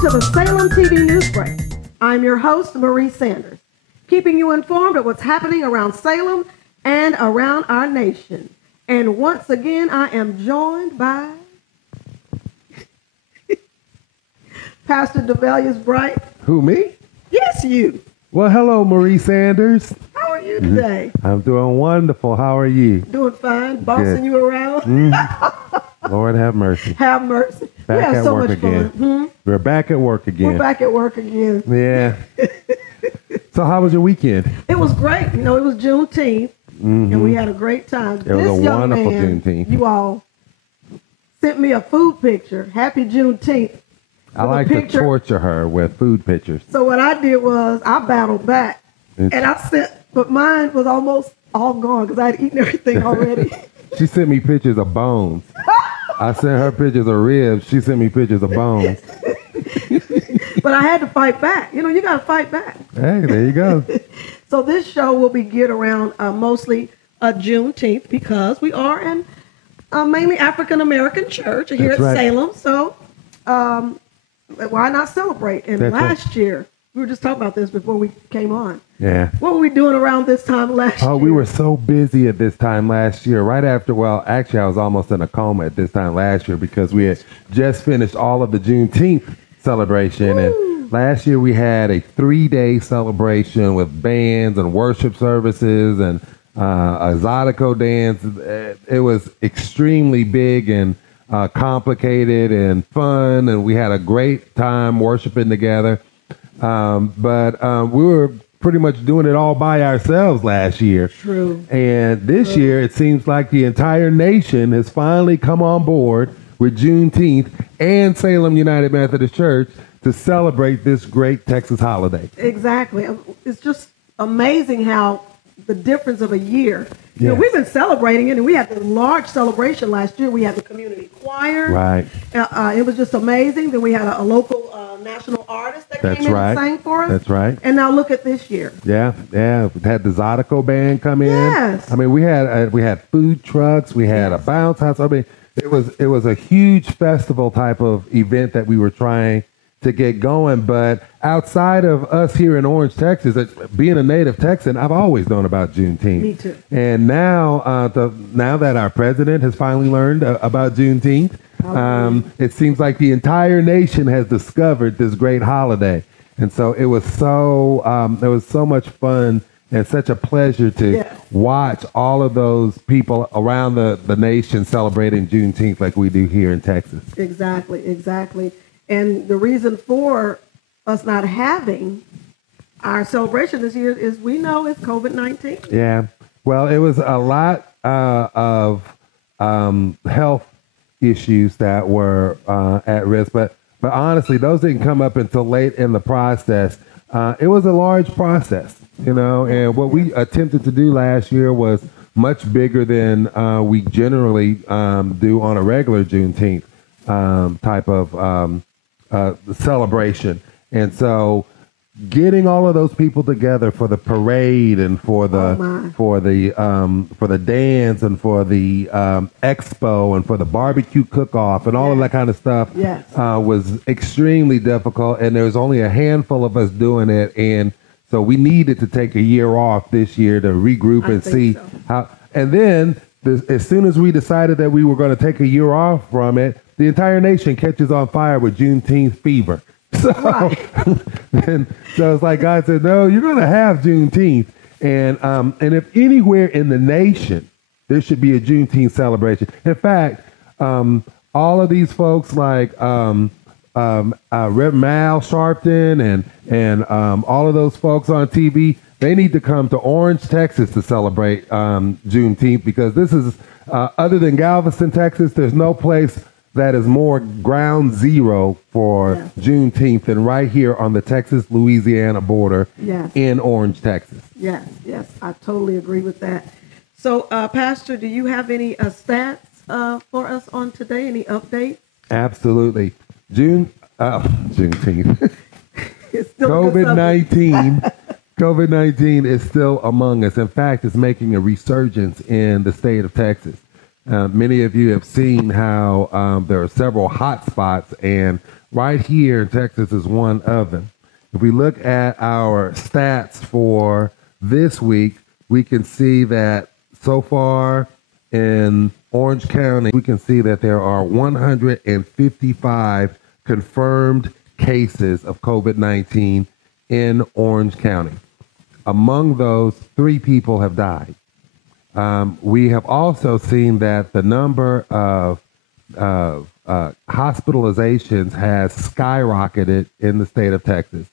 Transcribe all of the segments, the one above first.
to the Salem TV News Break. I'm your host, Marie Sanders, keeping you informed of what's happening around Salem and around our nation. And once again, I am joined by Pastor Develous Bright. Who, me? Yes, you. Well, hello, Marie Sanders. How are you today? I'm doing wonderful. How are you? Doing fine. Bossing you around. Lord have mercy. Have mercy. Back we have at so work much again. fun. We're back at work again. We're back at work again. Yeah. So how was your weekend? It was great. You know, it was Juneteenth, and we had a great time. It was a wonderful Juneteenth. You all sent me a food picture. Happy Juneteenth. I like to torture her with food pictures. So what I did was I battled back, and I sent, but mine was almost all gone because I had eaten everything already. She sent me pictures of bones. I sent her pictures of ribs. She sent me pictures of bones. But I had to fight back. You know, you got to fight back. Hey, there you go. So this show will be geared around mostly Juneteenth because we are an mainly African-American church here at Salem. So why not celebrate? And last year, we were just talking about this before we came on. Yeah. What were we doing around this time last year? Oh, we were so busy at this time last year. Right after, well, actually, I was almost in a coma at this time last year because we had just finished all of the Juneteenth celebration. Woo. And last year we had a 3-day celebration with bands and worship services and a Zydeco dance. It was extremely big and complicated and fun, and we had a great time worshiping together. But we were pretty much doing it all by ourselves last year. True. And this year, it seems like the entire nation has finally come on board with Juneteenth and Salem United Methodist Church to celebrate this great Texas holiday. Exactly. It's just amazing how the difference of a year. You know, we've been celebrating it, and we had the large celebration last year. We had the community choir. Right. It was just amazing. Then we had a local national artist that came in and sang for us. That's right. And now look at this year. Yeah. We had the Zydeco band come in. Yes. I mean, we had food trucks. We had a bounce house. I mean, it was a huge festival type of event that we were trying to get going. But outside of us here in Orange, Texas, being a native Texan, I've always known about Juneteenth. Me too. And now, now that our president has finally learned about Juneteenth, it seems like the entire nation has discovered this great holiday. And so it was so much fun and such a pleasure to watch all of those people around the nation celebrating Juneteenth like we do here in Texas. Exactly. And the reason for us not having our celebration this year is we know it's COVID-19. Yeah. Well, it was a lot of health issues that were at risk, but honestly, those didn't come up until late in the process. It was a large process, you know, and what we attempted to do last year was much bigger than we generally do on a regular Juneteenth type of celebration. And so getting all of those people together for the parade and for the dance and for the expo and for the barbecue cook-off and all of that kind of stuff was extremely difficult, and there was only a handful of us doing it, and so we needed to take a year off this year to regroup and see how. And then as soon as we decided that we were going to take a year off from it, the entire nation catches on fire with Juneteenth Fever. So, so it's like God said, no, you're going to have Juneteenth. And if anywhere in the nation, there should be a Juneteenth celebration. In fact, all of these folks like Rev Mal Sharpton and all of those folks on TV, they need to come to Orange, Texas to celebrate Juneteenth, because this is, other than Galveston, Texas, there's no place that is more ground zero for Juneteenth than right here on the Texas-Louisiana border in Orange, Texas. Yes, I totally agree with that. So, Pastor, do you have any stats for us on today? Any updates? Absolutely. Juneteenth. COVID-19 is still among us. In fact, it's making a resurgence in the state of Texas. Many of you have seen how there are several hot spots, and right here in Texas is one of them. If we look at our stats for this week, we can see that so far in Orange County, we can see that there are 155 confirmed cases of COVID-19 in Orange County. Among those, 3 people have died. We have also seen that the number of hospitalizations has skyrocketed in the state of Texas.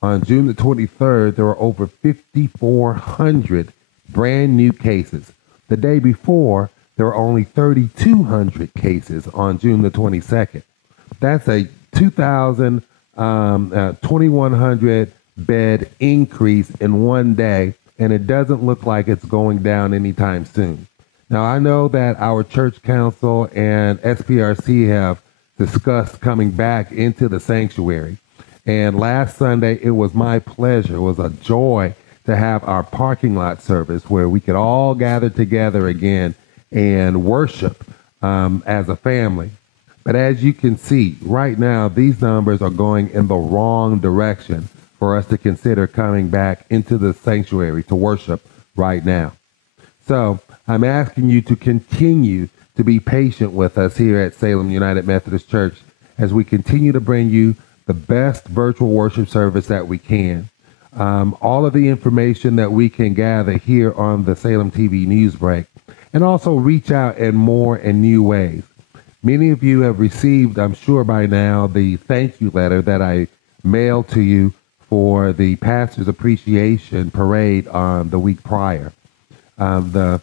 On June the 23rd, there were over 5,400 brand new cases. The day before, there were only 3,200 cases on June the 22nd. That's a 2,100 bed increase in one day, and it doesn't look like it's going down anytime soon. Now, I know that our church council and SPRC have discussed coming back into the sanctuary. And last Sunday, it was my pleasure, it was a joy to have our parking lot service where we could all gather together again and worship as a family. But as you can see, right now, these numbers are going in the wrong direction for us to consider coming back into the sanctuary to worship right now. So I'm asking you to continue to be patient with us here at Salem United Methodist Church as we continue to bring you the best virtual worship service that we can. All of the information that we can gather here on the Salem TV News Break, and also reach out in more and new ways. Many of you have received, I'm sure by now, the thank you letter that I mailed to you for the Pastor's Appreciation Parade on the week prior. The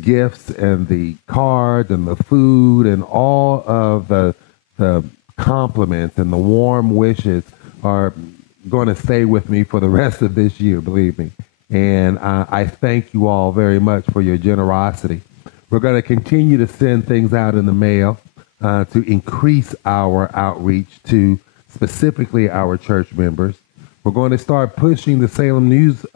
gifts and the cards and the food and all of the compliments and the warm wishes are going to stay with me for the rest of this year, believe me. And I thank you all very much for your generosity. We're going to continue to send things out in the mail to increase our outreach to specifically our church members. We're going to start pushing the Salem News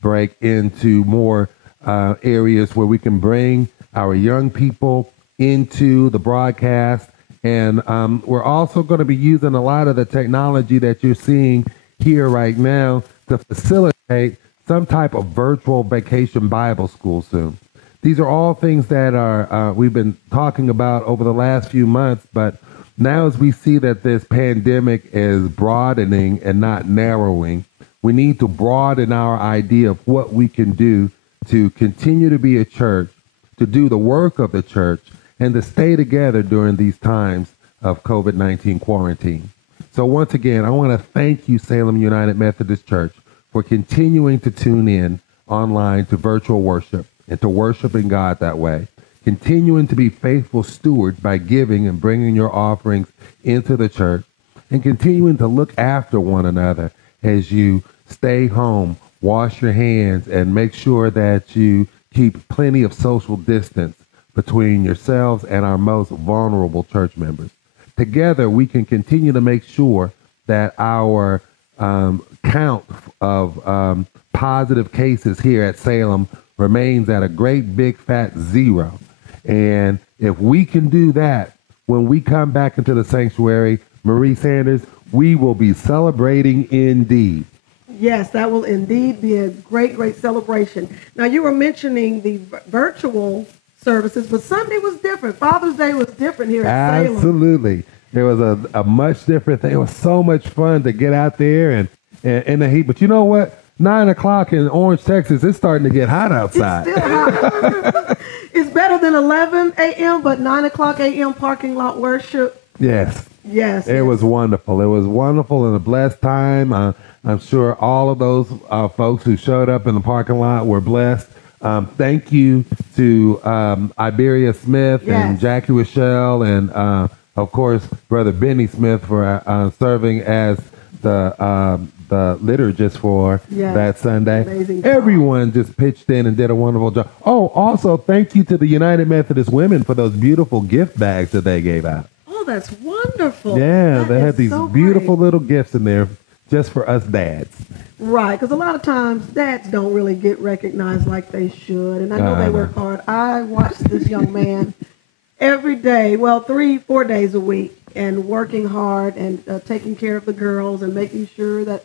Break into more areas where we can bring our young people into the broadcast. And we're also going to be using a lot of the technology that you're seeing here right now to facilitate some type of virtual vacation Bible school soon. These are all things that are we've been talking about over the last few months, but now as we see that this pandemic is broadening and not narrowing, we need to broaden our idea of what we can do to continue to be a church, to do the work of the church, and to stay together during these times of COVID-19 quarantine. So once again, I want to thank you, Salem United Methodist Church, for continuing to tune in online to virtual worship and to worshiping God that way. Continuing to be faithful stewards by giving and bringing your offerings into the church, and continuing to look after one another as you stay home, wash your hands, and make sure that you keep plenty of social distance between yourselves and our most vulnerable church members. Together, we can continue to make sure that our count of positive cases here at Salem remains at a great big fat 0. And if we can do that, when we come back into the sanctuary, Marie Sanders, we will be celebrating indeed. Yes, that will indeed be a great, great celebration. Now, you were mentioning the virtual services, but Sunday was different. Father's Day was different here at Salem. Absolutely. It was a much different thing. It was so much fun to get out there and in the heat. But you know what? 9 o'clock in Orange, Texas, it's starting to get hot outside. It's still hot. It's better than 11 a.m., but 9 o'clock a.m. parking lot worship. Yes. Yes. It was wonderful. It was wonderful and a blessed time. I'm sure all of those folks who showed up in the parking lot were blessed. Thank you to Iberia Smith and Jackie Rochelle and, of course, Brother Benny Smith for serving as the liturgist for that Sunday. Amazing. Everyone just pitched in and did a wonderful job. Oh, also, thank you to the United Methodist Women for those beautiful gift bags that they gave out. Oh, that's wonderful. Yeah, they had these beautiful little gifts in there just for us dads. Right, because a lot of times dads don't really get recognized like they should. And I know they work hard. I watch this young man every day, well, 3-4 days a week. and working hard and taking care of the girls and making sure that,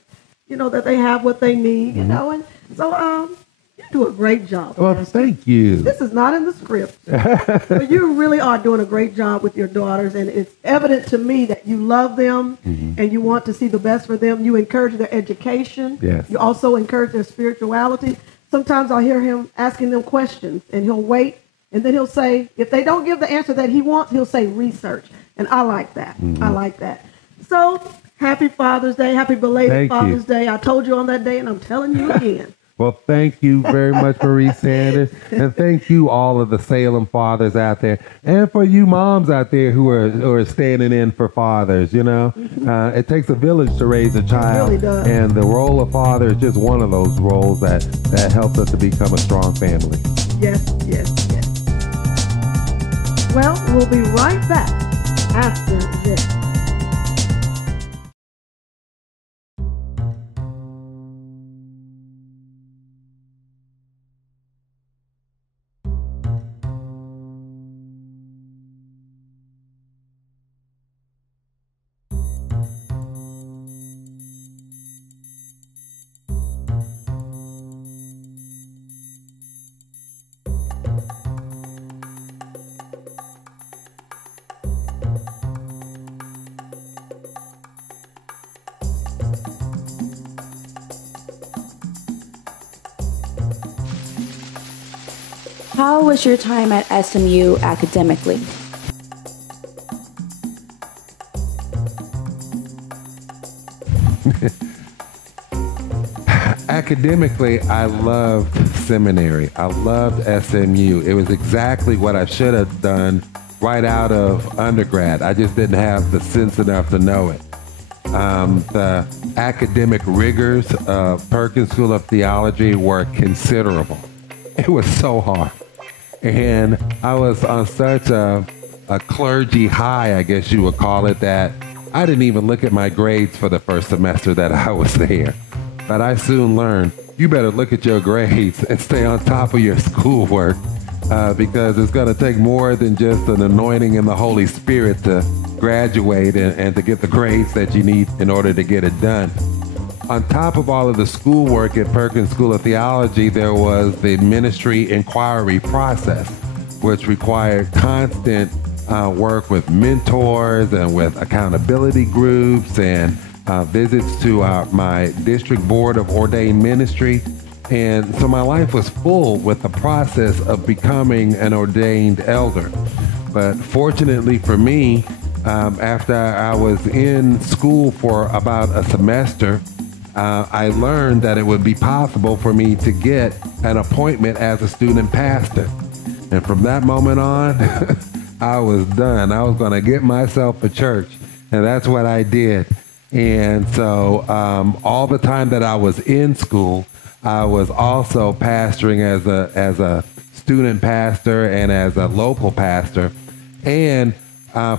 that they have what they need, and so you do a great job. Well, thank you. This is not in the script, but you really are doing a great job with your daughters, and it's evident to me that you love them and you want to see the best for them. You encourage their education. Yes. You also encourage their spirituality. Sometimes I'll hear him asking them questions, and he'll wait, and then he'll say, if they don't give the answer that he wants, he'll say research. And I like that. I like that. So, happy Father's Day. Happy belated Father's Day. I told you on that day, and I'm telling you again. Well, thank you very much, Marie Sanders. And thank you, all of the Salem fathers out there. And for you moms out there who are standing in for fathers, It takes a village to raise a child. It really does. And the role of father is just one of those roles that helps us to become a strong family. Yes. Well, we'll be right back after this. How was your time at SMU academically? Academically, I loved seminary. I loved SMU. It was exactly what I should have done right out of undergrad. I just didn't have the sense enough to know it. The academic rigors of Perkins School of Theology were considerable. It was so hard. And I was on such a clergy high, I guess you would call it, that I didn't even look at my grades for the first semester that I was there. But I soon learned, you better look at your grades and stay on top of your schoolwork because it's going to take more than just an anointing in the Holy Spirit to graduate and to get the grades that you need in order to get it done. On top of all of the schoolwork at Perkins School of Theology, there was the ministry inquiry process, which required constant work with mentors and with accountability groups and visits to my district board of ordained ministry. And so my life was full with the process of becoming an ordained elder. But fortunately for me, after I was in school for about a semester, I learned that it would be possible for me to get an appointment as a student pastor. And from that moment on, I was done. I was going to get myself a church. And that's what I did. And so all the time that I was in school, I was also pastoring as a student pastor and as a local pastor. And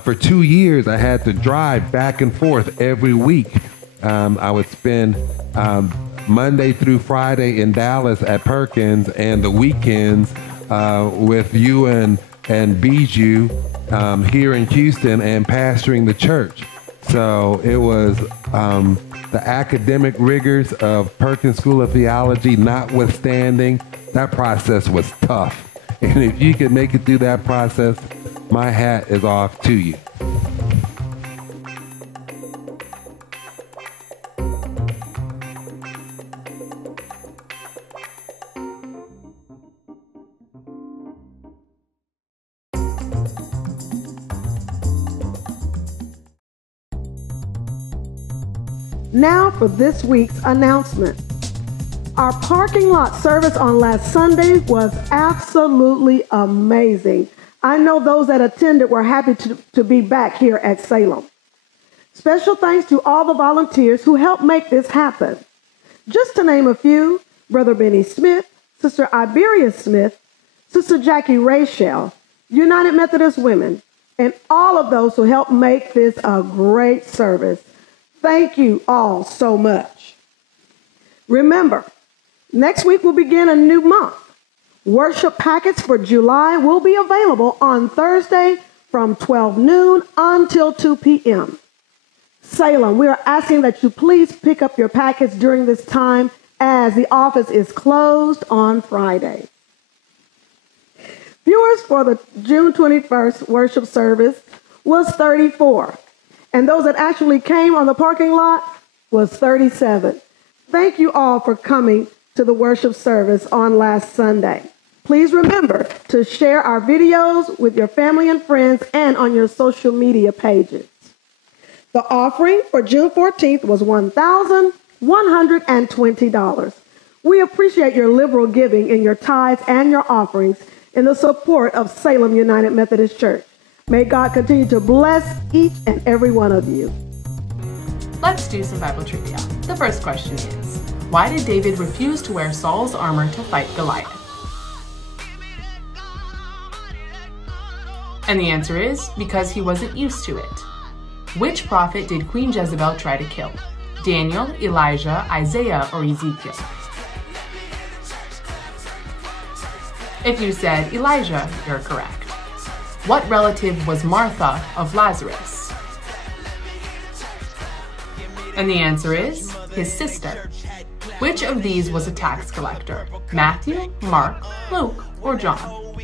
for 2 years, I had to drive back and forth every week. I would spend Monday through Friday in Dallas at Perkins and the weekends with you and Bijou here in Houston and pastoring the church. So it was the academic rigors of Perkins School of Theology notwithstanding, that process was tough. And if you can make it through that process, my hat is off to you. Now for this week's announcement. Our parking lot service on last Sunday was absolutely amazing. I know those that attended were happy to be back here at Salem. Special thanks to all the volunteers who helped make this happen. Just to name a few, Brother Benny Smith, Sister Iberia Smith, Sister Jackie Rachel, United Methodist Women, and all of those who helped make this a great service. Thank you all so much. Remember, next week we'll begin a new month. Worship packets for July will be available on Thursday, from 12 noon until 2 p.m. Salem, we are asking that you please pick up your packets during this time as the office is closed on Friday. Viewers for the June 21st worship service was 34, and those that actually came on the parking lot was 37. Thank you all for coming to the worship service on last Sunday. Please remember to share our videos with your family and friends and on your social media pages. The offering for June 14th was $1,120. We appreciate your liberal giving in your tithes and your offerings in the support of Salem United Methodist Church. May God continue to bless each and every one of you. Let's do some Bible trivia. The first question is, why did David refuse to wear Saul's armor to fight Goliath? And the answer is, because he wasn't used to it. Which prophet did Queen Jezebel try to kill? Daniel, Elijah, Isaiah, or Ezekiel? If you said Elijah, you're correct. What relative was Martha of Lazarus? And the answer is his sister. Which of these was a tax collector? Matthew, Mark, Luke, or John?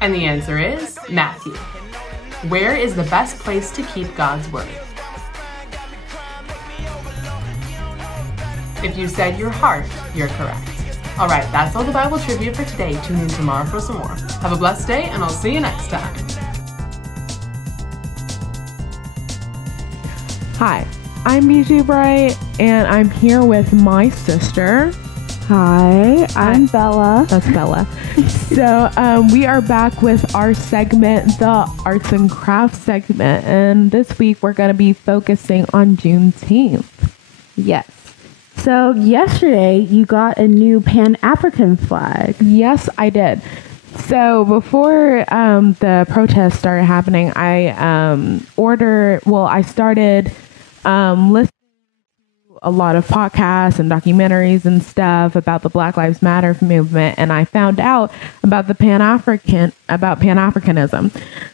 And the answer is Matthew. Where is the best place to keep God's word? If you said your heart, you're correct. All right, that's all the Bible trivia for today. Tune in tomorrow for some more. Have a blessed day, and I'll see you next time. Hi, I'm BG Bright, and I'm here with my sister. Hi, I'm Bella. That's Bella. So we are back with our segment, the Arts and Crafts segment, and this week we're going to be focusing on Juneteenth. Yes. So yesterday you got a new Pan-African flag. Yes, I did. So before the protests started happening, I started listening to a lot of podcasts and documentaries and stuff about the Black Lives Matter movement, and I found out about Pan-Africanism,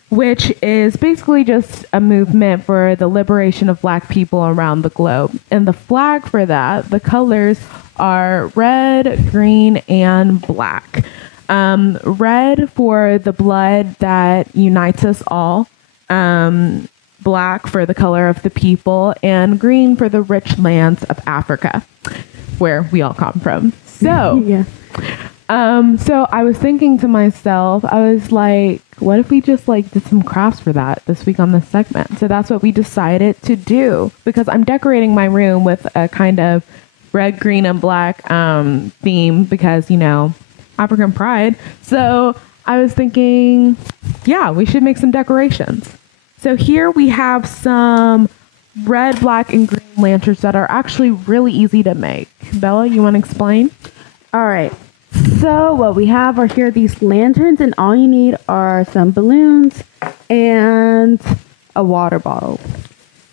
which is basically just a movement for the liberation of Black people around the globe. And the flag for that, the colors are red, green, and black. Red for the blood that unites us all. Black for the color of the people, and green for the rich lands of Africa, where we all come from. So, yeah. So I was thinking to myself, I was like, what if we just did some crafts for that this week on this segment? So that's what we decided to do, because I'm decorating my room with a kind of red, green, and black theme because, African pride. So I was thinking, yeah, we should make some decorations. So here we have some red, black, and green lanterns that are actually really easy to make. Bella, you want to explain? All right. So what we have are here these lanterns, and all you need are some balloons and a water bottle.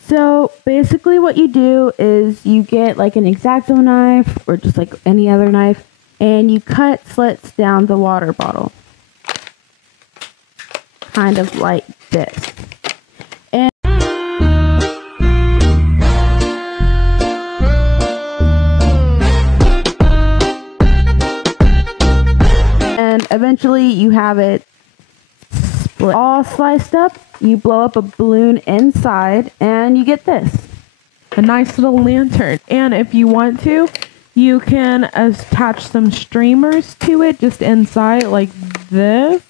So basically what you do is you get an X-Acto knife or just any other knife, and you cut slits down the water bottle. Kind of like this. Eventually you have it split, all sliced up. You blow up a balloon inside and you get this. A nice little lantern. And if you want to, you can attach some streamers to it just inside like this.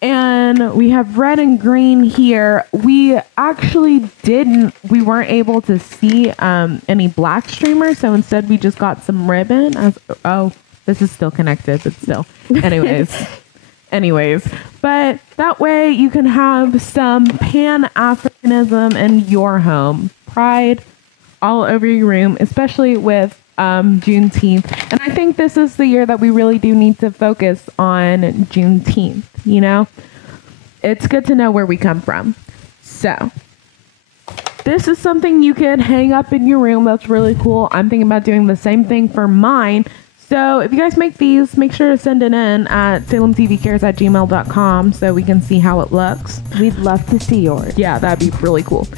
And we have red and green here. We actually weren't able to see any black streamers. So instead we just got some ribbon. This is still connected, but still. Anyways. But that way you can have some Pan-Africanism in your home. Pride all over your room, especially with Juneteenth. And I think this is the year that we really do need to focus on Juneteenth, It's good to know where we come from. So, this is something you can hang up in your room. That's really cool. I'm thinking about doing the same thing for mine. So if you guys make these, make sure to send it in at salemtvcares@gmail.com so we can see how it looks. We'd love to see yours. Yeah, that'd be really cool.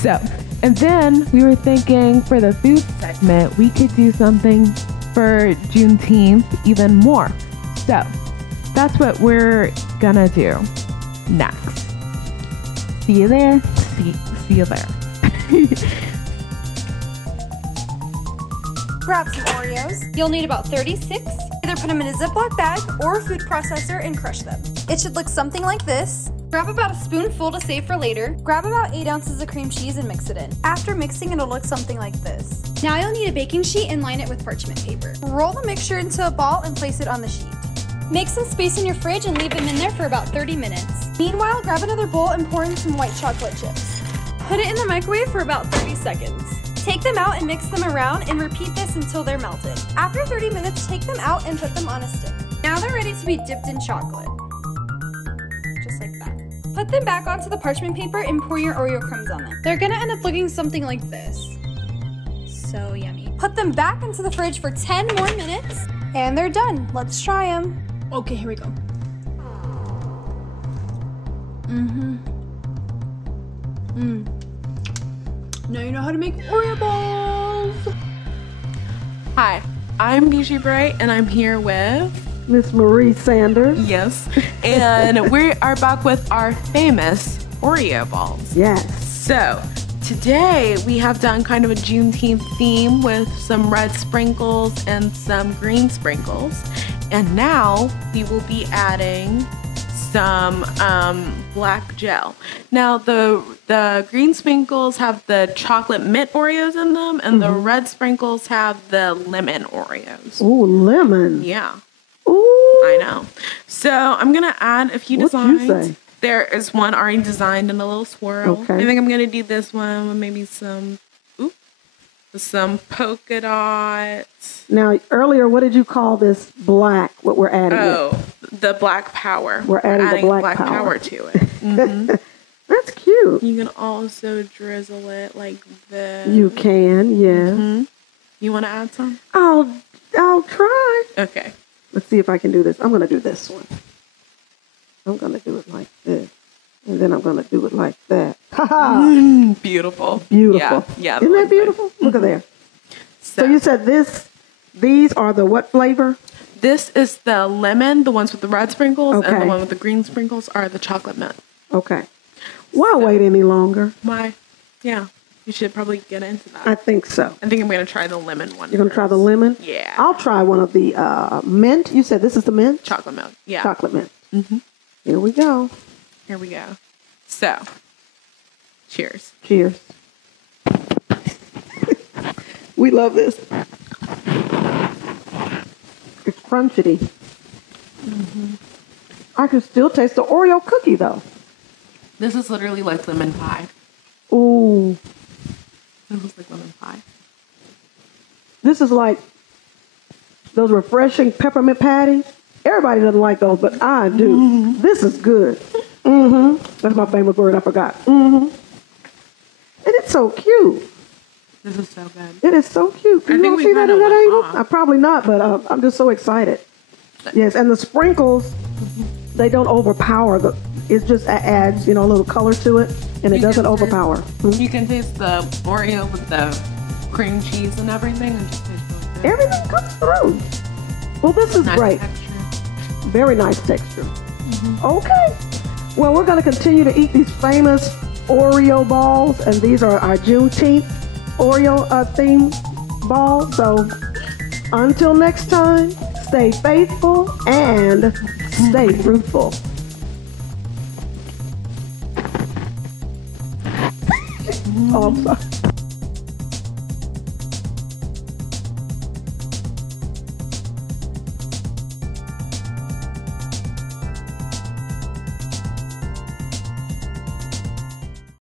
So, and then we were thinking for the food segment, we could do something for Juneteenth even more. So that's what we're gonna do next. See you there. See you there. Grab some Oreos. You'll need about 36. Either put them in a Ziploc bag or a food processor and crush them. It should look something like this. Grab about a spoonful to save for later. Grab about 8 ounces of cream cheese and mix it in. After mixing, it'll look something like this. Now you'll need a baking sheet and line it with parchment paper. Roll the mixture into a ball and place it on the sheet. Make some space in your fridge and leave them in there for about 30 minutes. Meanwhile, grab another bowl and pour in some white chocolate chips. Put it in the microwave for about 30 seconds. Take them out and mix them around and repeat this until they're melted. After 30 minutes, take them out and put them on a stick. Now they're ready to be dipped in chocolate. Just like that. Put them back onto the parchment paper and pour your Oreo crumbs on them. They're gonna end up looking something like this. So yummy. Put them back into the fridge for 10 more minutes and they're done. Let's try them. Okay, here we go. Now you know how to make Oreo balls. Hi, I'm Bijou Bright and I'm here with Miss Marie Sanders. Yes. And we are back with our famous Oreo balls. Yes. So today we have done kind of a Juneteenth theme with some red sprinkles and some green sprinkles. And now we will be adding some black gel. Now the green sprinkles have the chocolate mint Oreos in them, and the red sprinkles have the lemon Oreos. Ooh, lemon. Yeah. Ooh. I know. So I'm gonna add a few designs. What'd you say? There is one already designed in a little swirl. Okay. I think I'm gonna do this one with maybe some polka dots. Now, earlier, what did you call this black, what we're adding? The black power. We're adding the black power to it. Mm-hmm. That's cute. You can also drizzle it like this. You can, yeah. Mm-hmm. You want to add some? I'll try. Okay. Let's see if I can do this. I'm going to do this one. I'm going to do it like this. And then I'm going to do it like that. Ha-ha! Beautiful. Beautiful. Yeah. Isn't that beautiful? Look at there. So you said these are the what flavor? This is the lemon, the ones with the red sprinkles, Okay. and the one with the green sprinkles are the chocolate mint. Okay. Why wait any longer? Why? Yeah. You should probably get into that. I think so. I think I'm going to try the lemon one. You're going to try the lemon? Yeah. I'll try one of the mint. You said this is the mint? Chocolate milk. Yeah. Chocolate mint. Mm-hmm. Here we go. Here we go. So, cheers. Cheers. We love this. It's crunchity. Mm-hmm. I can still taste the Oreo cookie, though. This is literally like lemon pie. Ooh. This is like lemon pie. This is like those refreshing peppermint patties. Everybody doesn't like those, but I do. Mm-hmm. This is good. Mm-hmm. That's my favorite word. I forgot. Mm-hmm. And it's so cute. This is so good. It is so cute. Can you see that in that angle? Probably not, but I'm just so excited. Yes, and the sprinkles, they don't overpower. It just adds, a little color to it, and it doesn't overpower. Mm-hmm. You can taste the Oreo with the cream cheese and everything. And just taste really good. Everything comes through. Well, this is great. Texture. Very nice texture. Mm-hmm. Okay. Well, we're going to continue to eat these famous Oreo balls, and these are our Juneteenth Oreo themed balls. So until next time, stay faithful and stay fruitful. Oh, I'm sorry.